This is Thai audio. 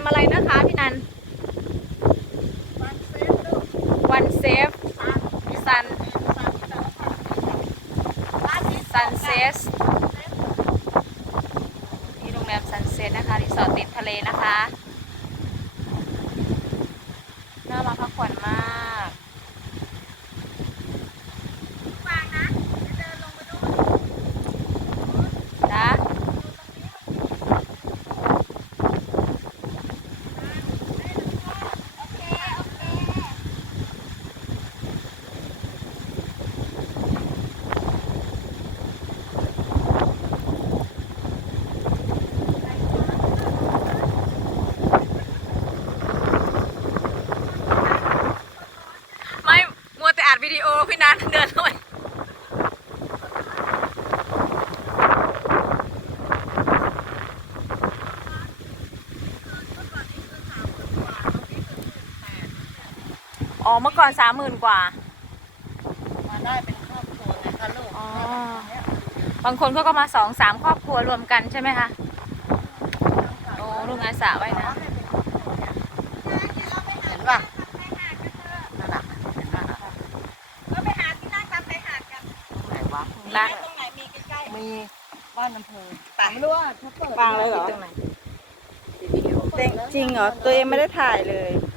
มอะไรนะคะพี่นันวันเซฟซันซันเซสนี่โรงแรมซันเซสนะคะรีสอร์ทติดทะเลนะคะ น่ามาพักผ่อนมาก วางนะเดินลงไปดู จ้า โอเคโอเค ไม่มั วิดีโอพี่นันเดินหน่อยอ๋อเมื่อก่อนสามหมื่นกว่า มาได้เป็นครอบครัวไงคะลูกอ๋อ บางคนเขาก็มาสองสามครอบครัวรวมกันใช่ไหมคะ โอ้โรงงานสระว่ายน้เห็นป่ะนั่นน่ะเห็นป่ะ ก็ไปหาที่นั่งตามไปหาดกัน ไห นวะำรักตรงไหนมีใกล้มีบ้านมันเพลินๆแต่ไม่รู้ว่าเขาเปิดวางเลยเหรอ ตรงไหน จริงเหรอ ตัวเองไม่ได้ถ่ายเลยเ